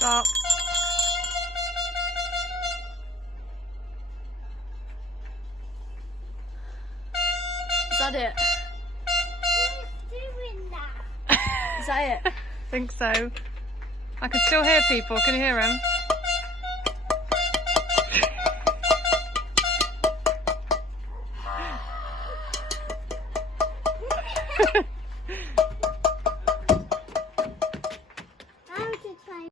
Stop. Is that it? Who's doing that? Is that it? I think so. I can still hear people. Can you hear them?